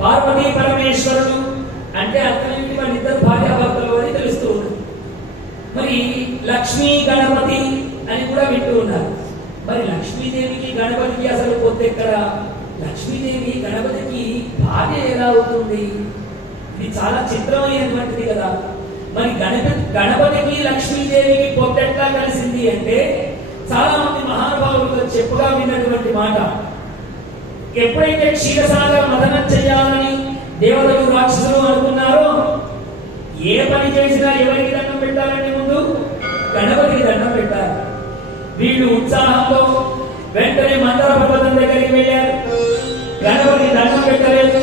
పార్వతీ పరమేశ్వరుడు అంటే అతనికి మన ఇద్దరు భార్యాభర్తలు అని తెలుస్తూ ఉంది. మరి లక్ష్మీ గణపతి అని కూడా వింటూ ఉన్నారు. మరి లక్ష్మీదేవికి గణపతికి అసలు పొత్తు ఎక్కడ? లక్ష్మీదేవి గణపతికి భార్య ఎలా అవుతుంది? ఇది చాలా చిత్రమైనటువంటిది కదా. మరి గణపతికి లక్ష్మీదేవికి పొత్తెట్లా కలిసింది అంటే చాలా మంది మహానుభావులు చెప్పుగా విన్నటువంటి మాట. ఎప్పుడైతే క్షీరసాగర మదనం చేయాలని దేవతలు రాక్షసులు అనుకున్నారో, ఏ పని చేసినా ఎవరికి దండం పెట్టాలంటే ముందు గణపతికి దండం పెట్టారు. వీళ్ళు ఉత్సాహంతో వెంటనే మందర పర్వతం దగ్గరికి వెళ్ళారు. గణపతి దండం పెట్టలేదు.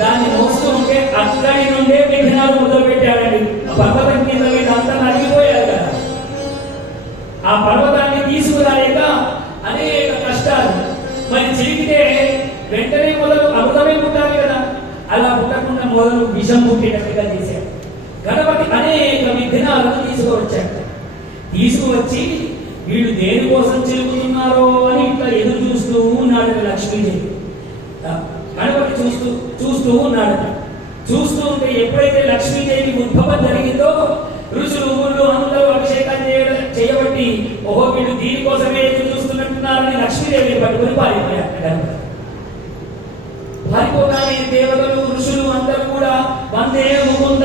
దాన్ని మోస్తూ ఉంటే అక్కడి నుండే విఘ్నాలు మొదలు పెట్టారండి. ఆ పర్వతం కింద వీళ్ళంతా నలిగిపోయారు కదా. ఆ పర్వతాన్ని తీసుకురాలేక అనేక కష్టాలు. మరి చిరిగితే వెంటనే మొదలు అమృతమే పుట్టాలి కదా, అలా పుట్టకుండా మొదలు విషం పుట్టేటట్టుగా చేశారు. గణపతి అనేక విఘ్నాలను తీసుకువచ్చి వీళ్ళు దేనికోసం చెలుపుతున్నారో అని ఇట్లా ఎదురు చూస్తూ ఉన్నాడు లక్ష్మీదేవి. గణపతి చూస్తూ ఉన్నాడట. చూస్తూ ఉంటే ఎప్పుడైతే లక్ష్మీదేవి ఉద్భవం జరిగిందో ఋషులు ఊళ్ళు అందరూ అభిషేకం చేయబట్టి ఓహో వీళ్ళు దీనికోసమే ఎదురు చూస్తున్నట్టున్నారని లక్ష్మీదేవిని పట్టుకుని పారిపోయారు. గణపతి పారిపోగానే దేవతలు ఋషులు అందరూ కూడా వందే ముకుంద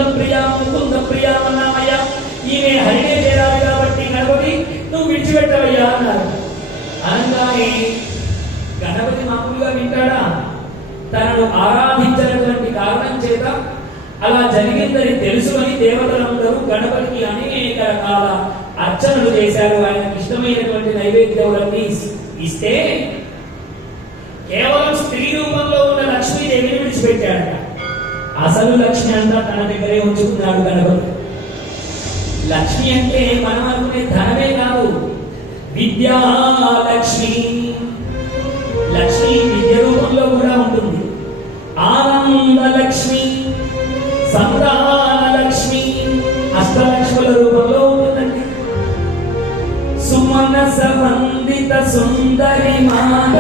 ప్రియ అన్నామయ్య, ఈమె హరినే చేరాలి కాబట్టి గణపతి నువ్వు విడిచిపెట్టవయ్యా అన్నారు. అనగానే గణపతి మామూలుగా వింటాడా? తనను ఆరాధించినటువంటి కారణం చేత అలా జరిగిందని తెలుసు అని దేవతలందరూ గణపతికి అనేక రకాల అర్చనలు చేశారు. ఆయనకు ఇష్టమైనటువంటి నైవేద్యాలన్నీ ఇస్తే కేవలం స్త్రీ రూపంలో ఉన్న లక్ష్మీదేవిని విడిచిపెట్టాడట. అసలు లక్ష్మి అంతా తన దగ్గరే ఉంచుకున్నాడు గణపతి. లక్ష్మి అంటే మనం అనుకునే ధనమే కాదు, విద్యాలక్ష్మి. లక్ష్మి విద్య రూపంలో కూడా ఉంటుంది. ఆనందలక్ష్మి, సంతానలక్ష్మి, అష్టలక్ష్ముల రూపంలో ఉంటుందండి. సుమనస వందిత సుందరి మాత